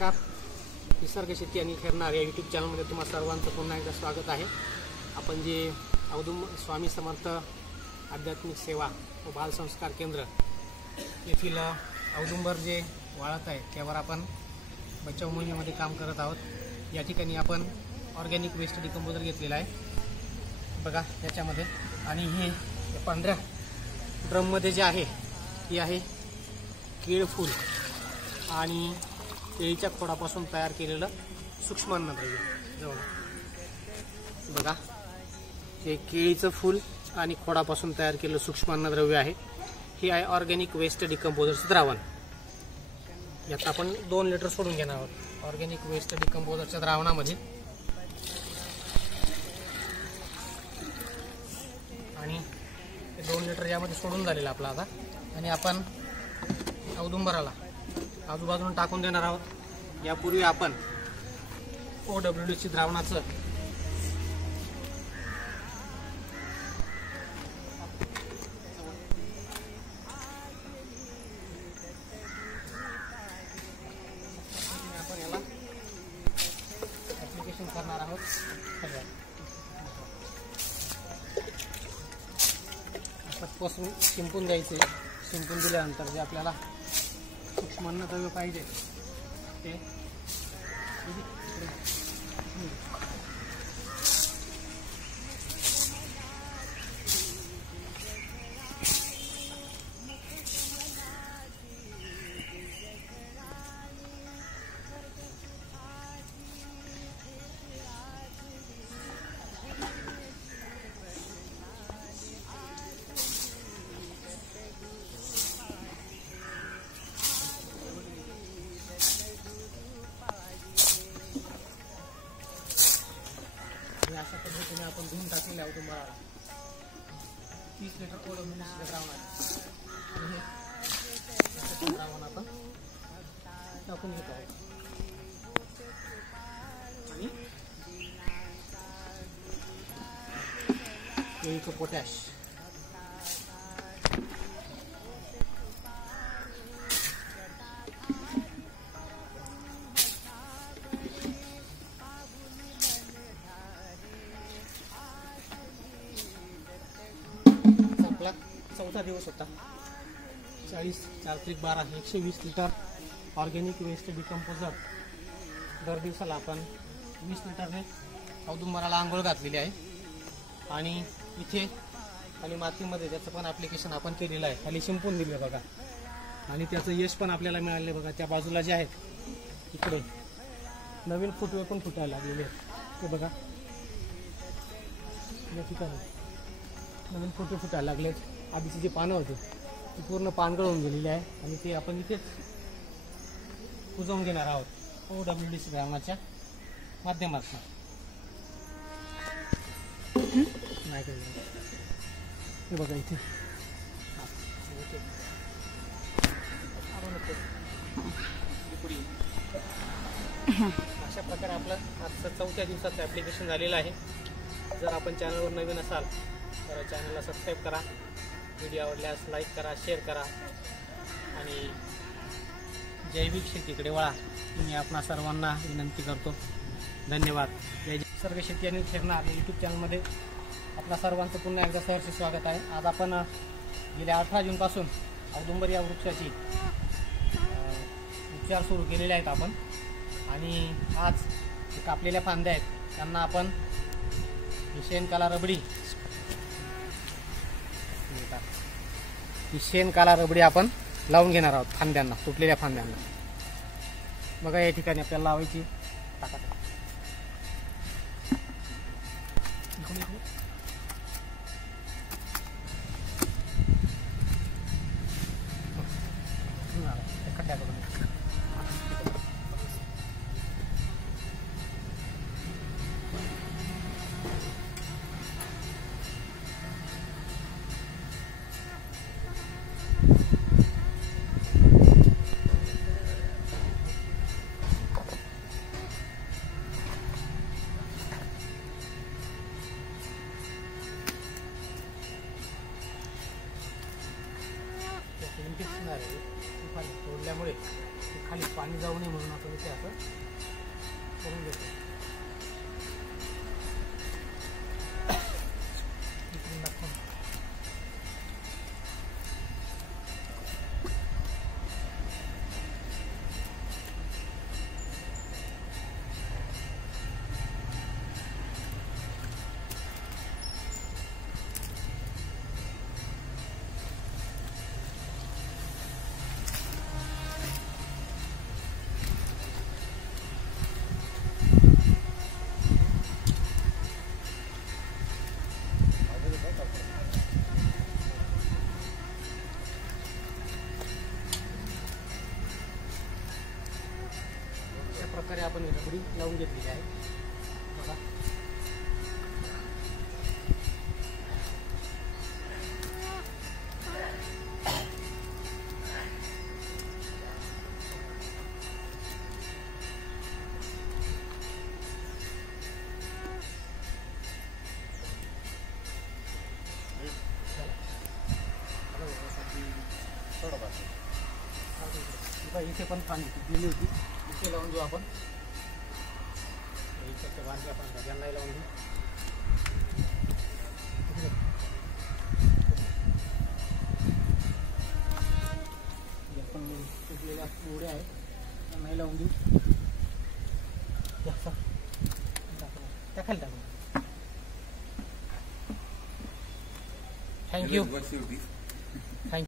नमस्कार. निसर्ग शेती आणि खेळणार या यूट्यूब चॅनलमध्ये तुम्हा सर्वांचं पुन्हा एकदा स्वागत आहे. आपण जे औदुंबर स्वामी समर्थ आध्यात्मिक सेवा व बालसंस्कार केंद्र येथील औदुंबर जे वाळत आहे त्यावर आपण बचाव मोहिमेमध्ये काम करत आहोत. या ठिकाणी आपण ऑर्गॅनिक वेस्ट डिकंपोजर घेतलेला आहे बघा याच्यामध्ये. आणि हे 15 ड्रममध्ये जे आहे ती आहे केळ फूल आणि केळीच्या खोडापासून तयार केलेलं सूक्ष्म अन्नद्रव्य. जवळ बघा हे केळीचं फूल आणि खोडापासून तयार केलेलं सूक्ष्म अन्नद्रव्य आहे. हे आहे ऑर्गॅनिक वेस्ट डिकंपोजरचं द्रावण. यात आपण 2 लिटर सोडून घेणार आहोत ऑर्गॅनिक वेस्ट डिकंपोजरच्या द्रावणामध्ये. आणि 2 लिटर यामध्ये सोडून झालेलं आपलं आता. आणि आपण औदुंबराला आजूबाजून टाकून देणार आहोत. यापूर्वी आपण OWD द्रावणाचं आपण याला ऍप्लिकेशन करणार आहोत. पासून शिंपून द्यायचे. शिंपून दिल्यानंतर जे आपल्याला सूक्ष्म अन्नद्रव्य पाहिजे ते अशा पद्धतीने आपण धुवून टाकलेले औदुंबराला 30 लिटर OWD द्रावण द्रावण आपण टाकून घेत आहोत. आणि केळीचं पोटॅश आपला 4था दिवस होता. 40 4 त्रिक 12 120 लिटर ऑर्गॅनिक वेस्ट डिकंपोजर दर दिवसाला आपण 20 लिटरने औदुंबराला आंघोळ घातलेली आहे. आणि इथे आणि मातीमध्ये त्याचं पण ॲप्लिकेशन आपण केलेलं आहे. खाली शिंपून दिलं बघा. आणि त्याचं यश पण आपल्याला मिळाले बघा. त्या बाजूला जे आहेत इकडे नवीन फुटवे पण फुटायला लागलेले आहेत. ते बघा या ठिकाणी नवीन फुटवे फुटायला लागलेत. आधीची जी पानं होती ती पूर्ण पानगळ होऊन गेलेली आहे. आणि ते आपण इथेच कुजवून घेणार आहोत OWD द्रावणाच्या माध्यमातून. नाही काय हे बघा इथे अशा प्रकारे आपलं आजचं 4थ्या दिवसाचं ॲप्लिकेशन झालेलं आहे. जर आपण चॅनलवर नवीन असाल तर चॅनलला सबस्क्राईब करा. व्हिडिओ आवडल्यास लाईक करा, शेअर करा. आणि जैविक शेतीकडे वळा मी आपणा सर्वांना विनंती करतो. धन्यवाद. जय निसर्ग शेती आणि खेळणार या यूट्यूब चॅनलमध्ये आपणा सर्वांचं पुन्हा एकदा सहर्ष स्वागत आहे. आज आपण गेल्या 18 जूनपासून औदुंबर या वृक्षाची उपचार सुरू केलेले आहेत आपण. आणि आज कापलेल्या फांद्या आहेत त्यांना आपण शेणकाला रबडी शेणकाला रबडी आपण लावून घेणार आहोत फांद्यांना, तुटलेल्या फांद्यांना. बघा या ठिकाणी आपल्याला लावायची. टाका खड्ड्या करून इन्फेक्शन आहे. तोडल्यामुळे खाली पाणी जाऊ नये म्हणून आपण इथे असं करून घेतो. इकडून दाखवून प्रकारे आपण रबडी लावून घेतलेली आहे बघा. इथे पण पाणी दिली होती, इथे लावून देऊ आपण. इथे बारक्या पण भाज्यांना लावून देऊ. पण तुटलेल्या उड्या आहेत त्यांनाही लावून देऊ. त्या खाली टाकू. थँक्यू.